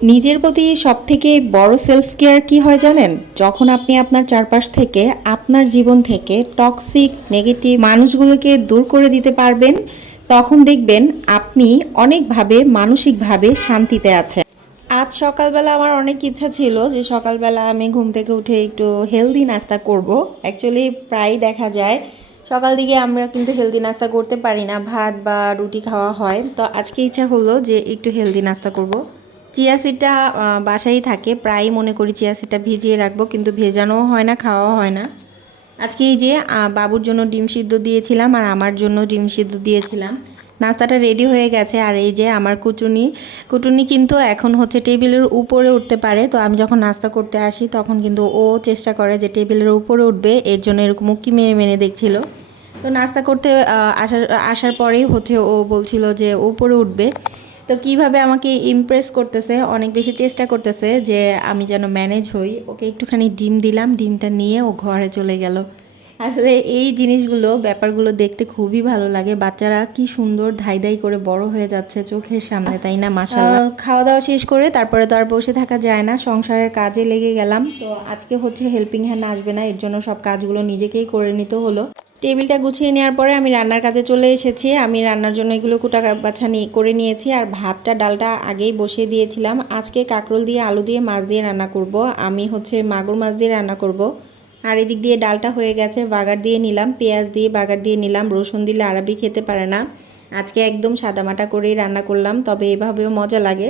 নিজের প্রতি সবথেকে বড় সেলফ কেয়ার কি হয় জানেন? যখন আপনি আপনার চারপাশ থেকে, আপনার জীবন থেকে টক্সিক নেগেটিভ মানুষগুলোকে দূর করে দিতে পারবেন, তখন দেখবেন আপনি অনেকভাবে মানসিকভাবে শান্তিতে আছেন। আজ সকালবেলা আমার অনেক ইচ্ছা ছিল যে সকালবেলা আমি ঘুম থেকে উঠে একটু হেলদি নাস্তা করব। অ্যাকচুয়ালি প্রায় দেখা যায় সকাল দিকে আমরা কিন্তু হেলদি নাস্তা করতে পারি না, ভাত বা রুটি খাওয়া হয়। তো আজকে ইচ্ছা হলো যে একটু হেলদি নাস্তা করব। চিয়া সিডটা বাসায় থাকে, প্রায়ই মনে করি চিয়া সিডটা ভিজিয়ে রাখবো, কিন্তু ভেজানোও হয় না, খাওয়াও হয় না। আজকে এই যে বাবুর জন্য ডিম সিদ্ধ দিয়েছিলাম আর আমার জন্য ডিম সিদ্ধ দিয়েছিলাম। নাস্তাটা রেডি হয়ে গেছে। আর এই যে আমার কুটুনি কুটুনি কিন্তু এখন হচ্ছে টেবিলের উপরে উঠতে পারে। তো আমি যখন নাস্তা করতে আসি তখন কিন্তু ও চেষ্টা করে যে টেবিলের উপরে উঠবে, এর জন্য এরকম উকি মেরে মেরে দেখছিল। তো নাস্তা করতে আসার পরেই হচ্ছে ও বলছিল যে উপরে উঠবে। তো কিভাবে আমাকে ইমপ্রেস করতেছে, অনেক বেশি চেষ্টা করতেছে যে আমি যেন ম্যানেজ হই। ওকে একটুখানি ডিম দিলাম, ডিমটা নিয়ে ও ঘরে চলে গেল। আসলে এই জিনিসগুলো ব্যাপারগুলো দেখতে খুবই ভালো লাগে। বাচ্চারা কি সুন্দর ধাই ধাই করে বড় হয়ে যাচ্ছে চোখের সামনে, তাই না? মাশাআল্লাহ। খাওয়া দাওয়া শেষ করে তারপরে তো আর বসে থাকা যায় না, সংসারের কাজে লেগে গেলাম। তো আজকে হচ্ছে হেল্পিং হ্যান্ড আসবে না, এর জন্য সব কাজগুলো নিজেকেই করে নিতে হলো। টেবিলটা গুছিয়ে নেওয়ার পরে আমি রান্নার কাজে চলে এসেছি। আমি রান্নার জন্য এগুলো কুটা বাছা করে নিয়েছি আর ভাতটা ডালটা আগেই বসিয়ে দিয়েছিলাম। আজকে কাঁকরোল দিয়ে আলু দিয়ে মাছ দিয়ে রান্না করব। আমি হচ্ছে মাগুর মাছ দিয়ে রান্না করব। আর এদিক দিয়ে ডালটা হয়ে গেছে, বাগার দিয়ে নিলাম, পেঁয়াজ দিয়ে বাগার দিয়ে নিলাম। রসুন দিলে আরবি খেতে পারে না। আজকে একদম সাদামাটা করেই রান্না করলাম, তবে এভাবেও মজা লাগে।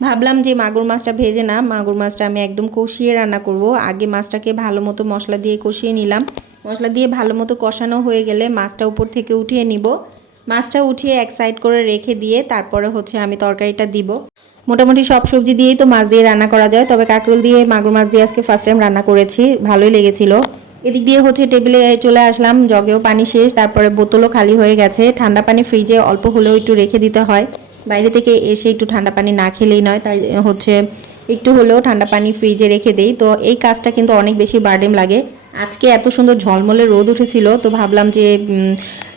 ভাবলাম যে মাগুর মাছটা ভেজে না, মাগুর মাছটা আমি একদম কষিয়ে রান্না করব। আগে মাছটাকে ভালো মতো মশলা দিয়ে কষিয়ে নিলাম। মশলা দিয়ে ভালো মতো কষানো হয়ে গেলে মাছটা উপর থেকে উঠিয়ে নিব। মাছটা উঠিয়ে এক সাইড করে রেখে দিয়ে তারপরে হচ্ছে আমি তরকারিটা দিব। মোটামুটি সব সবজি দিয়েই তো মাছ দিয়ে রান্না করা যায়, তবে কাঁকরোল দিয়ে মাগুর মাছ দিয়ে আজকে ফার্স্ট টাইম রান্না করেছি, ভালোই লেগেছিল। এদিক দিয়ে হচ্ছে টেবিলে চলে আসলাম, জগেও পানি শেষ, তারপরে বোতলও খালি হয়ে গেছে। ঠান্ডা পানি ফ্রিজে অল্প হলেও একটু রেখে দিতে হয়, বাইরে থেকে এসে একটু ঠান্ডা পানি না খেলেই নয়, তাই হচ্ছে একটু হলেও ঠান্ডা পানি ফ্রিজে রেখে দেই। তো এই কাজটা কিন্তু অনেক বেশি বার্ডেন লাগে। আজকে এত সুন্দর ঝলমলে রোদ উঠেছিল, তো ভাবলাম যে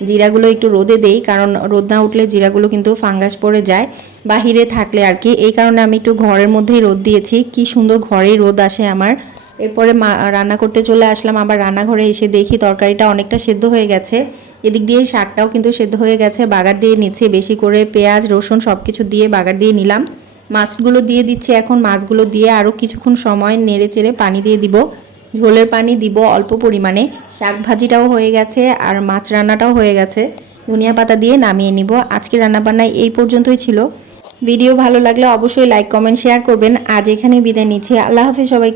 জিরাগুলো একটু রোদে দেই, কারণ রোদ না উঠলে জিরাগুলো কিন্তু ফাঙ্গাস পড়ে যায় বাহিরে থাকলে আর কি। এই কারণে আমি একটু ঘরের মধ্যেই রোদ দিয়েছি। কি সুন্দর ঘরেই রোদ আসে আমার। এরপরে রান্না করতে চলে আসলাম। আবার রান্নাঘরে এসে দেখি তরকারিটা অনেকটা সেদ্ধ হয়ে গেছে। এদিক দিয়ে শাকটাও কিন্তু সেদ্ধ হয়ে গেছে। বাগার দিয়ে নিচ্ছি, বেশি করে পেঁয়াজ রসুন সব কিছু দিয়ে বাগার দিয়ে নিলাম। মাছগুলো দিয়ে দিচ্ছি এখন। মাছগুলো দিয়ে আরও কিছুক্ষণ সময় নেড়ে চেড়ে পানি দিয়ে দিব, ঝোলের পানি দিব অল্প পরিমাণে। শাক ভাজিটাও হয়ে গেছে আর মাছ রান্নাটাও হয়ে গেছে। ধনিয়া পাতা দিয়ে নামিয়ে নিব। আজকে রান্নাবান্নায় এই পর্যন্তই ছিল। ভিডিও ভালো লাগলে অবশ্যই লাইক কমেন্ট শেয়ার করবেন। আজ এখানেই বিদায় নিচ্ছি। আল্লাহ হাফেজ সবাইকে।